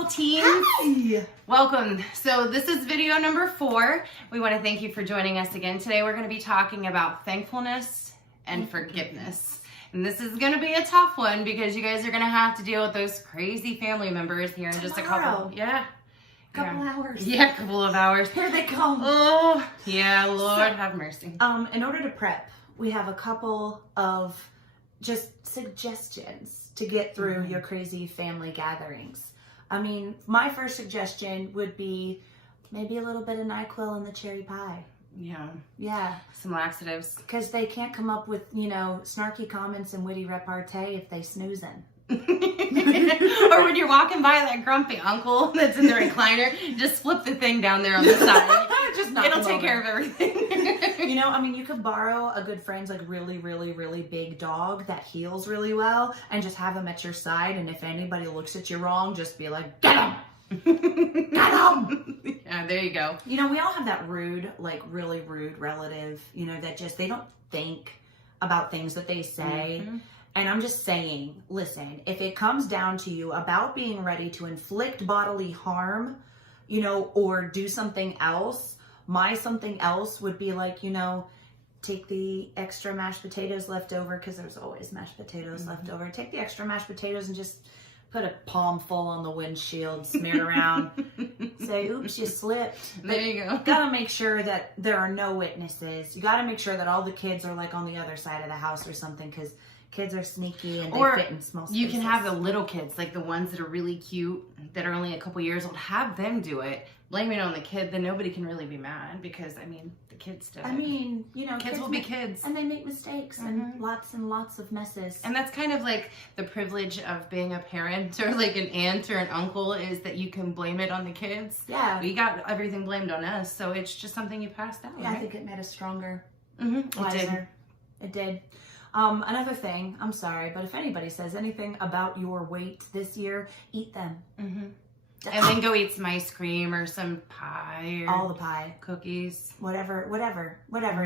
Hello, teens. Hi. Welcome. So this is video number 4. We want to thank you for joining us again. Today we're going to be talking about thankfulness and forgiveness. And this is going to be a tough one because you guys are going to have to deal with those crazy family members here in just a couple. Couple hours. Yeah, a couple of hours. Here they come. Oh, yeah, Lord have mercy. In order to prep, we have a couple of just suggestions to get through your crazy family gatherings. I mean, my first suggestion would be maybe a little bit of NyQuil in the cherry pie. Yeah. Some laxatives. Because they can't come up with, snarky comments and witty repartee if they snoozing. Or when you're walking by that grumpy uncle that's in the recliner, just flip the thing down there on the side. It'll take care of everything. You could borrow a good friend's really, really, really big dog that heals really well and just have him at your side. And if anybody looks at you wrong, just be like, get him! Get him! Yeah, there you go. We all have that rude, really rude relative, that just, they don't think about things that they say. Mm-hmm. And I'm just saying, listen, if it comes down to you about being ready to inflict bodily harm, or do something else, my something else would be take the extra mashed potatoes left over, because there's always mashed potatoes left over. Take the extra mashed potatoes and just put a palm full on the windshield, smear it around, say, oops, you slipped. There you go. Gotta make sure that there are no witnesses. You gotta make sure that all the kids are on the other side of the house or something, because kids are sneaky and they fit in small spaces. You can have the little kids, the ones that are really cute, that are only a couple years old, have them do it. Blame it on the kid, then nobody can really be mad because, the kids do it. Kids will be kids. And they make mistakes and lots of messes. And that's kind of the privilege of being a parent or an aunt or an uncle, is that you can blame it on the kids. Yeah. We got everything blamed on us, so it's just something you passed down. Yeah, right? I think it made us stronger. Wiser. It did. Another thing, I'm sorry, but if anybody says anything about your weight this year, eat them. And then go eat some ice cream or some pie. Or all the pie. Cookies. Whatever.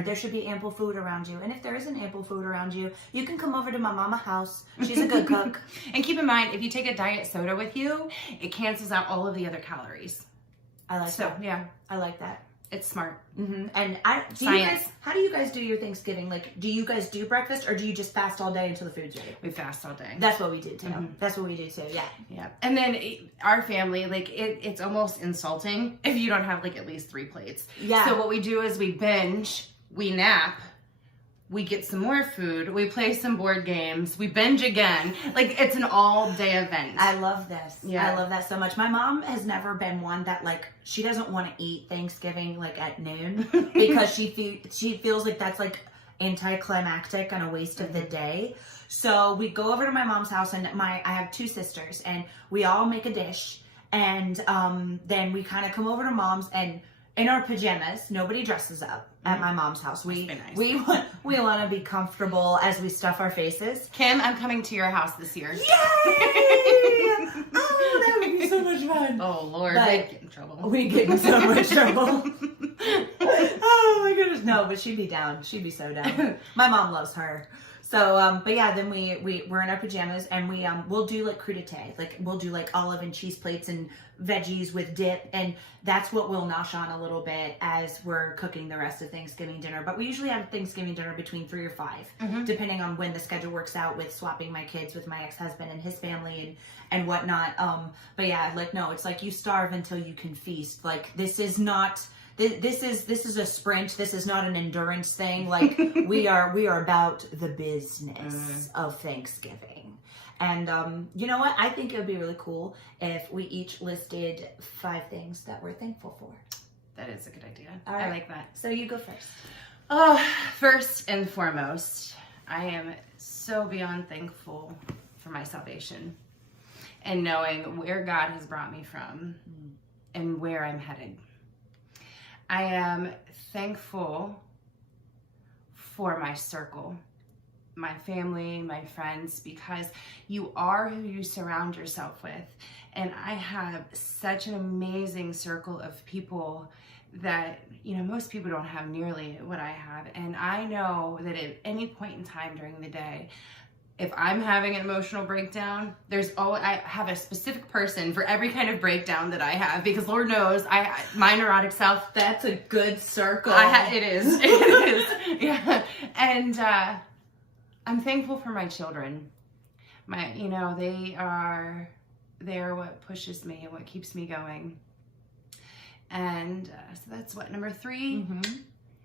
There should be ample food around you. And if there isn't ample food around you, you can come over to my mama house. She's a good cook. And keep in mind, if you take a diet soda with you, it cancels out all of the other calories. I like that. Yeah. I like that. It's smart. And how do you guys do your Thanksgiving? Do you guys do breakfast, or do you just fast all day until the food's ready? We fast all day. That's what we do too. That's what we do too. Yeah. Yeah. And then our family, it's almost insulting if you don't have at least 3 plates. Yeah. So what we do is we binge, we nap, we get some more food, we play some board games, we binge again. It's an all-day event. I love this. Yeah. I love that so much. My mom has never been one that she doesn't want to eat Thanksgiving at noon because she feels that's anticlimactic and a waste of the day. So we go over to my mom's house, and I have 2 sisters, and we all make a dish, and then we kind of come over to mom's, and in our pajamas, nobody dresses up at my mom's house. We want to be comfortable as we stuff our faces. Kim, I'm coming to your house this year. Yay! Oh, that would be so much fun. Oh Lord, we'd get in trouble. We get in so much trouble. Oh my goodness, no, but she'd be down. She'd be so down. My mom loves her. So, but yeah, then we're in our pajamas, and we'll do crudité. We'll do olive and cheese plates and veggies with dip, and that's what we'll nosh on a little bit as we're cooking the rest of Thanksgiving dinner. But we usually have Thanksgiving dinner between 3 or 5, depending on when the schedule works out with swapping my kids with my ex-husband and his family and whatnot. But yeah, no, it's you starve until you can feast. This is not. This is a sprint. This is not an endurance thing. we are about the business of Thanksgiving. And you know what? I think it would be really cool if we each listed 5 things that we're thankful for. That is a good idea. All right. I like that. So you go first. Oh, first and foremost, I am so beyond thankful for my salvation and knowing where God has brought me from and where I'm headed. I am thankful for my circle, my family, my friends, because you are who you surround yourself with. And I have such an amazing circle of people that, most people don't have nearly what I have. And I know that at any point in time during the day, if I'm having an emotional breakdown, I have a specific person for every kind of breakdown that I have, because Lord knows my neurotic self. That's a good circle. It is. It is. Yeah. And I'm thankful for my children. They are what pushes me and what keeps me going. And so that's what, number 3?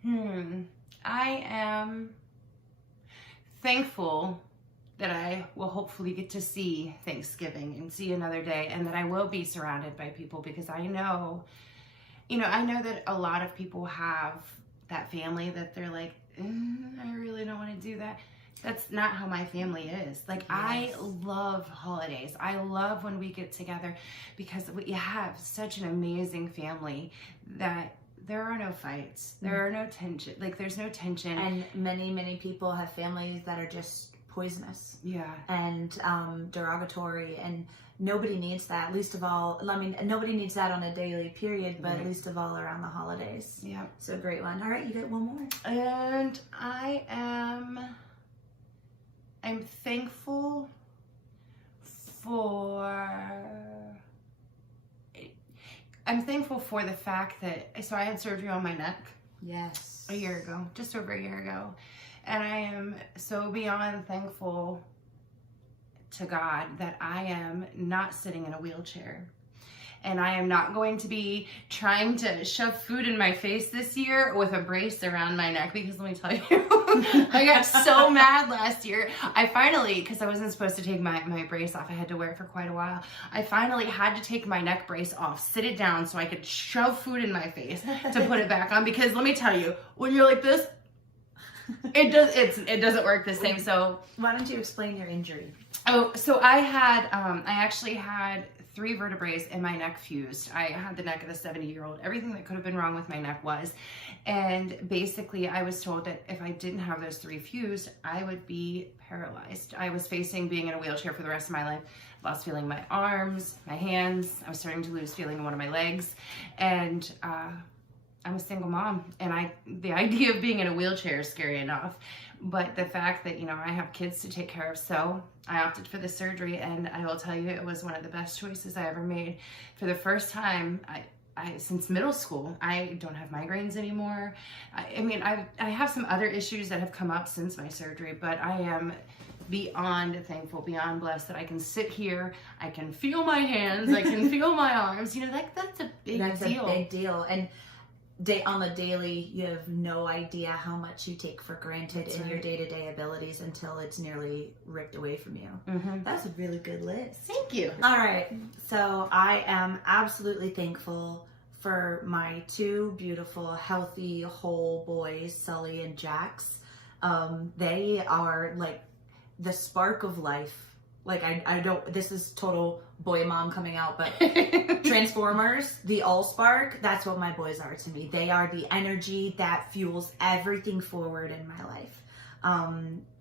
Mm-hmm. I am thankful that I will hopefully get to see Thanksgiving and see another day, and that I will be surrounded by people, because I know that a lot of people have that family that they're like, I really don't want to do that. That's not how my family is. Like, yes. I love holidays. I love when we get together, because we have such an amazing family that there are no fights. There are no tension. Like, there's no tension. And many, many people have families that are just poisonous. Yeah. And derogatory, and nobody needs that. Least of all, nobody needs that on a daily period, but right. Least of all around the holidays. Yeah. So, great one. All right, you get one more. And I'm thankful for the fact that, so I had surgery on my neck. Yes. A year ago, just over a year ago. And I am so beyond thankful to God that I am not sitting in a wheelchair. And I am not going to be trying to shove food in my face this year with a brace around my neck, because let me tell you, I got so mad last year. I finally, because I wasn't supposed to take my brace off, I had to wear it for quite a while. I finally had to take my neck brace off, sit it down so I could shove food in my face to put it back on, because let me tell you, when you're like this, it doesn't work the same. So why don't you explain your injury? Oh, so I actually had 3 vertebrae in my neck fused. I had the neck of a 70-year-old. Everything that could have been wrong with my neck was. And basically, I was told that if I didn't have those 3 fused, I would be paralyzed. I was facing being in a wheelchair for the rest of my life. Lost feeling in my arms, my hands. I was starting to lose feeling in one of my legs. And I'm a single mom, and the idea of being in a wheelchair is scary enough, but the fact that, I have kids to take care of, so I opted for the surgery, and I will tell you, it was one of the best choices I ever made. For the first time, since middle school, I don't have migraines anymore. I have some other issues that have come up since my surgery, but I am beyond thankful, beyond blessed that I can sit here, I can feel my hands, I can feel my arms. That's a big deal. That's a big deal. And on the daily, you have no idea how much you take for granted in your day-to-day abilities until it's nearly ripped away from you. Mm-hmm. That's a really good list. Thank you. All right. So I am absolutely thankful for my 2 beautiful, healthy, whole boys, Sully and Jax. They are like the spark of life. Like, I don't, this is total boy mom coming out, but Transformers, the Allspark, that's what my boys are to me. They are the energy that fuels everything forward in my life.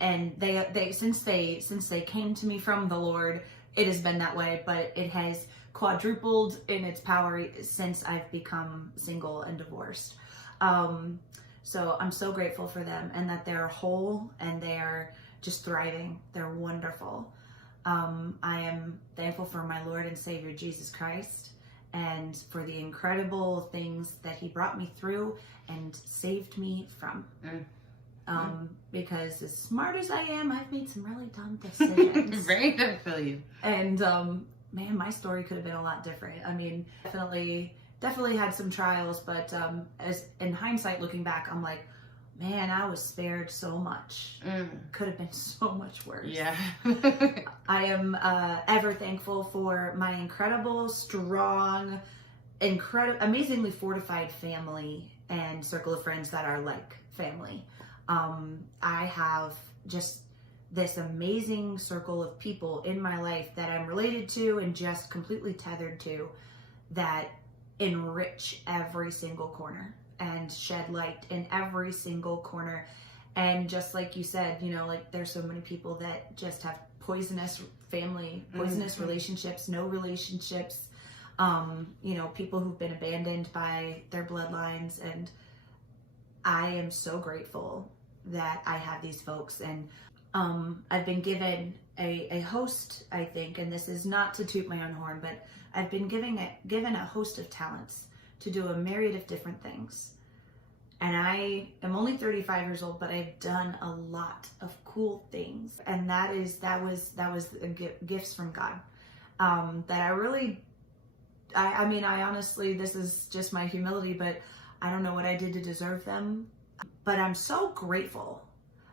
And they since they came to me from the Lord, it has been that way, but it has quadrupled in its power since I've become single and divorced. So I'm so grateful for them, and that they're whole and they're just thriving. They're wonderful. I am thankful for my Lord and Savior, Jesus Christ, and for the incredible things that he brought me through and saved me from. Because as smart as I am, I've made some really dumb decisions. Right, I feel you. And, man, my story could have been a lot different. Definitely had some trials, but, as in hindsight, looking back, I'm like, man, I was spared so much. Could have been so much worse. Yeah. I am ever thankful for my incredible, strong, amazingly fortified family and circle of friends that are like family. I have just this amazing circle of people in my life that I'm related to and just completely tethered to, that enrich every single corner and shed light in every single corner. And just like you said, there's so many people that just have poisonous family, poisonous relationships, no relationships, people who've been abandoned by their bloodlines. And I am so grateful that I have these folks, and I've been given a host, I think, and this is not to toot my own horn, but I've been given a host of talents to do a myriad of different things. And I am only 35 years old, but I've done a lot of cool things. And that was gifts from God. That I really, I mean, I honestly, this is just my humility, but I don't know what I did to deserve them. But I'm so grateful.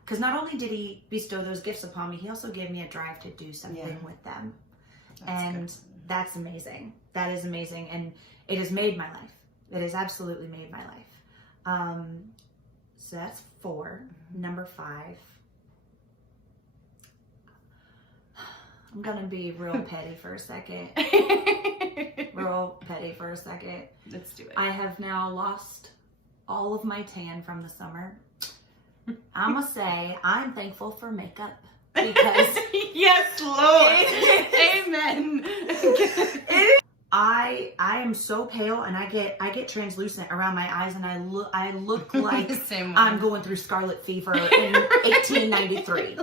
Because not only did he bestow those gifts upon me, he also gave me a drive to do something with them. That's amazing. That is amazing. And it has made my life. It has absolutely made my life. So that's 4. Number 5. I'm going to be real petty for a second. Let's do it. I have now lost all of my tan from the summer. I'm going to say I'm thankful for makeup. Because yes, Lord. Amen. I am so pale, and I get translucent around my eyes, and I look like I'm going through scarlet fever in 1893.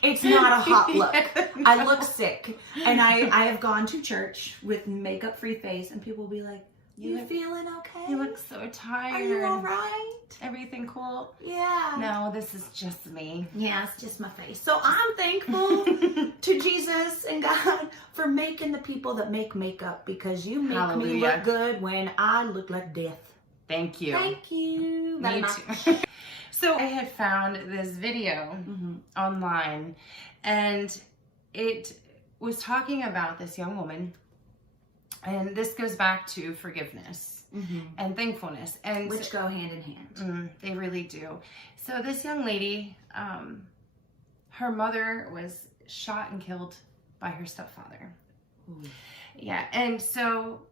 It's not a hot look. I look sick, and I have gone to church with makeup-free face, and people will be like, "You feeling okay? You look so tired. Are you all right? Everything cool?" Yeah. No, this is just me. Yeah, it's just my face. So I'm thankful to Jesus and God for making the people that make makeup, because you make me look good when I look like death. Thank you. Thank you. Me too. So I had found this video online, and it was talking about this young woman, and this goes back to forgiveness and thankfulness, and which go hand in hand. They really do. So this young lady, her mother was shot and killed by her stepfather. Yeah, and so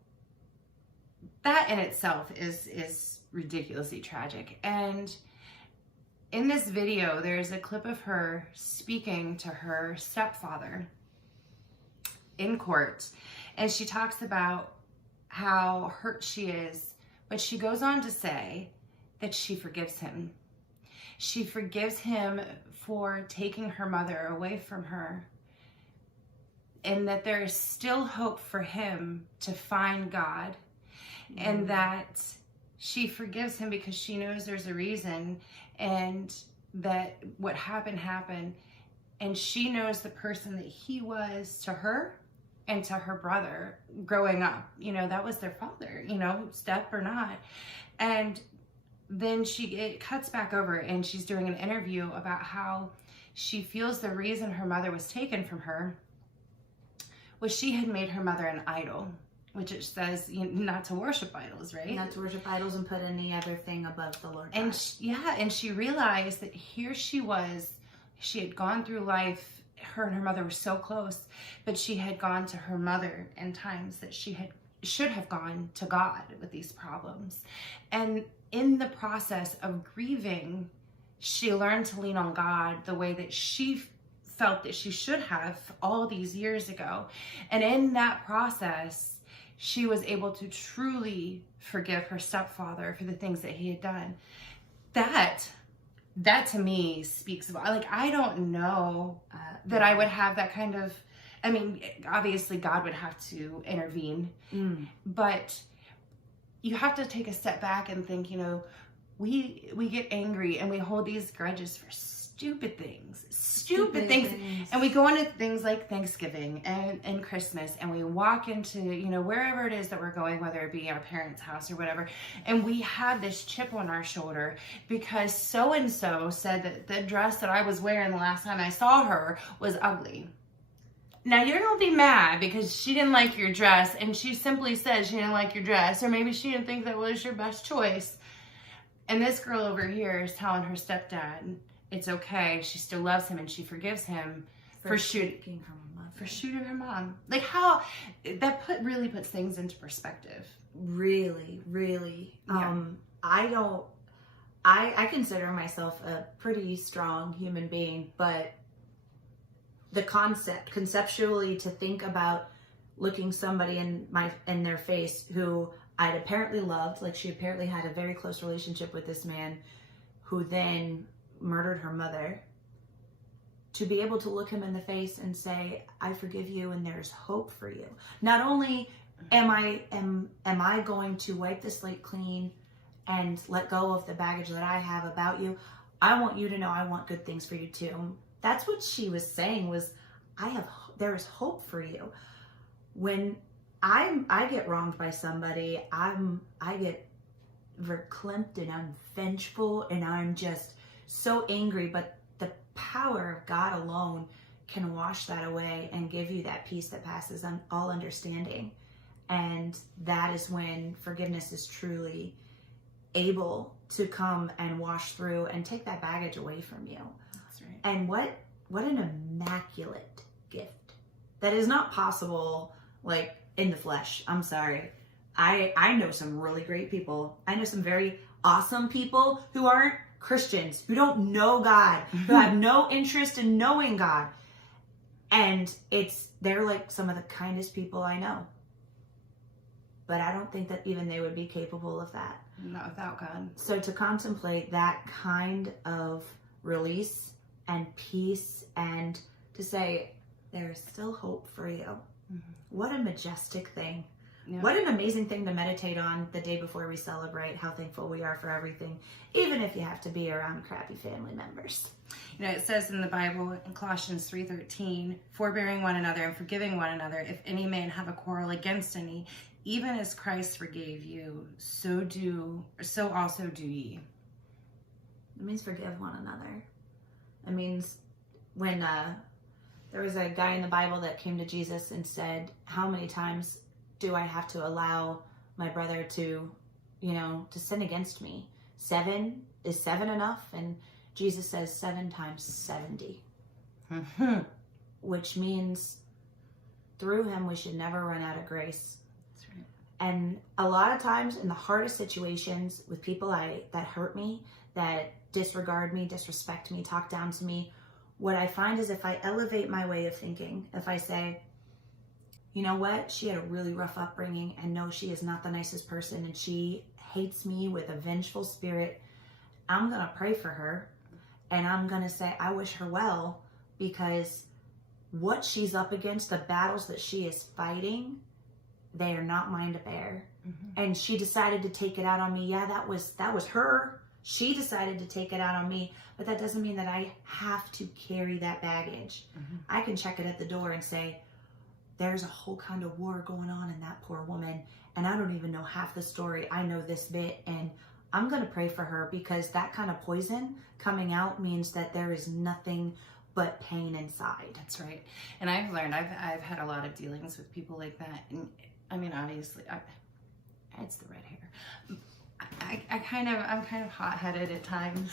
that in itself is ridiculously tragic. And in this video, there's a clip of her speaking to her stepfather in court, and she talks about how hurt she is, but she goes on to say that she forgives him. She forgives him for taking her mother away from her, and that there is still hope for him to find God, and that she forgives him because she knows there's a reason, and that what happened, and she knows the person that he was to her and to her brother growing up. You know, that was their father, you know, step or not. And then it cuts back over, and she's doing an interview about how she feels the reason her mother was taken from her was she had made her mother an idol, which it says not to worship idols, right? Not to worship idols and put any other thing above the Lord God. And she realized that here she was, she had gone through life, her and her mother were so close, but she had gone to her mother in times that she should have gone to God with these problems. And in the process of grieving, she learned to lean on God the way that she felt that she should have all these years ago. And in that process, she was able to truly forgive her stepfather for the things that he had done. That to me speaks about, like, I don't know that I would have that kind of, I mean, obviously God would have to intervene, but you have to take a step back and think, you know, we get angry and we hold these grudges for stupid things. And we go into things like Thanksgiving and Christmas, and we walk into, you know, wherever it is that we're going, whether it be our parents' house or whatever, and we have this chip on our shoulder because so-and-so said that the dress that I was wearing the last time I saw her was ugly. Now, you're going to be mad because she didn't like your dress, and she simply said she didn't like your dress, or maybe she didn't think that was your best choice. And this girl over here is telling her stepdad it's okay, she still loves him, and she forgives him for shooting her mom. Like, how that really puts things into perspective. Really. Yeah. I consider myself a pretty strong human being, but the conceptually, to think about looking somebody in their face who I'd apparently loved, like she apparently had a very close relationship with this man who then murdered her mother, to be able to look him in the face and say, I forgive you and there's hope for you. Not only am I going to wipe the slate clean and let go of the baggage that I have about you, I want you to know I want good things for you too. That's what she was saying was, there is hope for you. When I get wronged by somebody, I get verklempt and I'm vengeful and I'm just so angry, but the power of God alone can wash that away and give you that peace that passes all understanding. And that is when forgiveness is truly able to come and wash through and take that baggage away from you. That's right. And what an immaculate gift. That is not possible like in the flesh. I'm sorry. I know some really great people. I know some very awesome people who aren't Christians, who don't know God, who have no interest in knowing God. And they're like some of the kindest people I know. But I don't think that even they would be capable of that. Not without God. So to contemplate that kind of release and peace and to say, there is still hope for you. Mm-hmm. What a majestic thing. Yeah. What an amazing thing to meditate on the day before we celebrate how thankful we are for everything, even if you have to be around crappy family members. You know, it says in the Bible in Colossians 3:13, forbearing one another and forgiving one another, if any man have a quarrel against any, even as Christ forgave you, so also do ye. It means forgive one another. It means when there was a guy in the Bible that came to Jesus and said, how many times do I have to allow my brother to sin against me? 7? Is 7 enough? And Jesus says 7 times 70. Mm-hmm. Which means through him we should never run out of grace. That's right. And a lot of times in the hardest situations with people that hurt me, that disregard me, disrespect me, talk down to me, what I find is if I elevate my way of thinking, if I say, you know what, she had a really rough upbringing and no, she is not the nicest person and she hates me with a vengeful spirit, I'm going to pray for her and I'm going to say, I wish her well, because what she's up against, the battles that she is fighting, they are not mine to bear. Mm-hmm. And she decided to take it out on me. Yeah, that was her. She decided to take it out on me, but that doesn't mean that I have to carry that baggage. Mm-hmm. I can check it at the door and say, there's a whole kind of war going on in that poor woman, and I don't even know half the story. I know this bit, and I'm going to pray for her, because that kind of poison coming out means that there is nothing but pain inside. That's right. And I've learned, I've had a lot of dealings with people like that. And I mean, obviously, it's the red hair. I'm kind of hot-headed at times.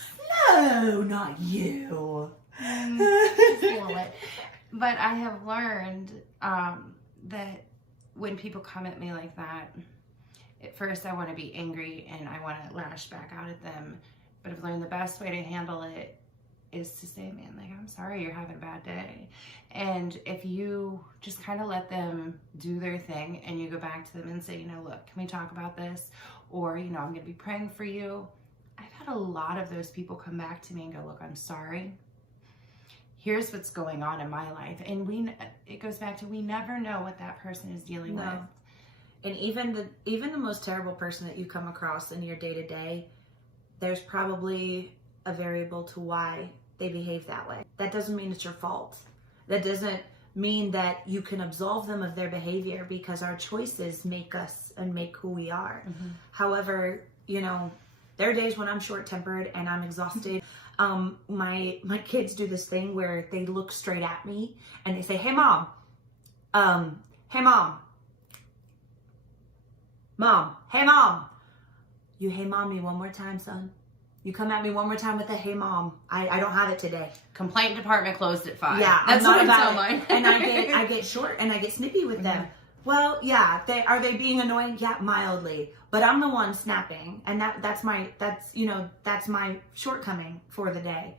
No, not you. Just a little bit. But I have learned that when people come at me like that, at first I want to be angry and I want to lash back out at them. But I've learned the best way to handle it is to say, man, like, I'm sorry you're having a bad day. And if you just kind of let them do their thing and you go back to them and say, look, can we talk about this? Or, I'm going to be praying for you. I've had a lot of those people come back to me and go, look, I'm sorry. Here's what's going on in my life. And it goes back to, we never know what that person is dealing with. And even the most terrible person that you come across in your day-to-day, there's probably a variable to why they behave that way. That doesn't mean it's your fault. That doesn't mean that you can absolve them of their behavior, because our choices make us and make who we are. Mm-hmm. However, there are days when I'm short-tempered and I'm exhausted. My kids do this thing where they look straight at me and they say, hey mom, hey mom, hey mom, you hey mom me one more time, son. You come at me one more time with a hey mom. I don't have it today. Complaint department closed at 5. Yeah, that's what I'm telling. And I get short and I get snippy with them. Well, yeah, are they being annoying? Yeah, mildly. But I'm the one snapping, and that's my shortcoming for the day.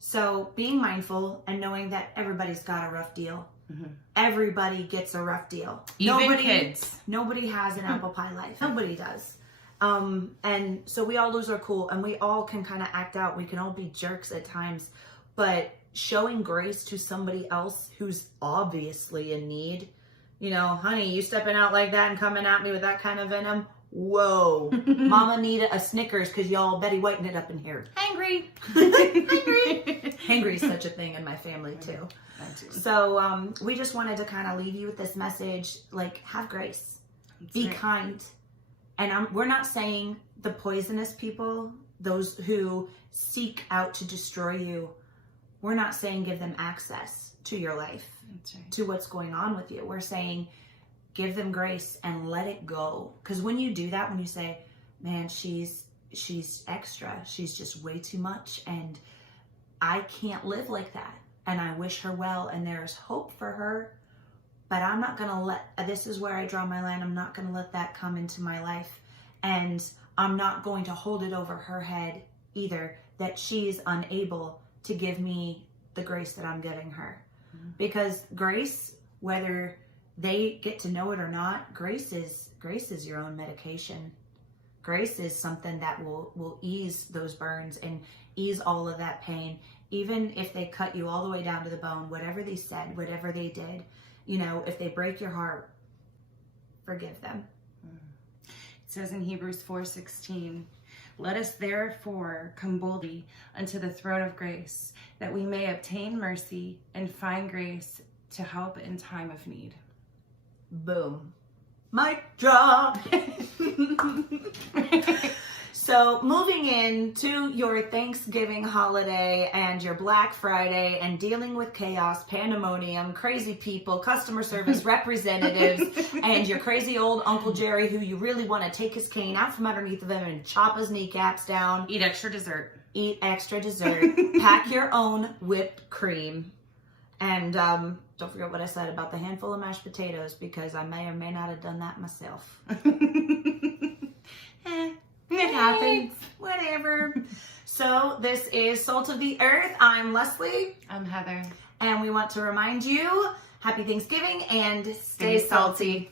So being mindful and knowing that everybody's got a rough deal. Mm-hmm. Everybody gets a rough deal. Even kids. Nobody has an apple pie life. Nobody does. And so we all lose our cool, and we all can kind of act out. We can all be jerks at times, but showing grace to somebody else who's obviously in need. You know, honey, you stepping out like that and coming at me with that kind of venom? Whoa. Mama needed a Snickers because y'all Betty Whiting it up in here. Hangry. Hangry. Hangry is such a thing in my family too. So we just wanted to kind of leave you with this message, like, have grace. Be kind. And we're not saying the poisonous people, those who seek out to destroy you, we're not saying give them access to your life, to what's going on with you. We're saying give them grace and let it go. Because when you do that, when you say, man, she's extra, she's just way too much, and I can't live like that, and I wish her well, and there's hope for her, but I'm not going to let, this is where I draw my line, I'm not going to let that come into my life, and I'm not going to hold it over her head either, that she's unable to give me the grace that I'm giving her. Because grace, whether they get to know it or not, grace is your own medication. Grace is something that will ease those burns and ease all of that pain. Even if they cut you all the way down to the bone, whatever they said, whatever they did, you know, if they break your heart, forgive them. It says in Hebrews 4:16, let us therefore come boldly unto the throne of grace, that we may obtain mercy and find grace to help in time of need. Boom. Mic drop. So moving into your Thanksgiving holiday and your Black Friday and dealing with chaos, pandemonium, crazy people, customer service representatives, and your crazy old Uncle Jerry who you really want to take his cane out from underneath of him and chop his kneecaps down. Eat extra dessert. Eat extra dessert. Pack your own whipped cream. And don't forget what I said about the handful of mashed potatoes, because I may or may not have done that myself. It happens. Whatever. So this is Salt of the Earth. I'm Leslie. I'm Heather. And we want to remind you, happy Thanksgiving and stay salty.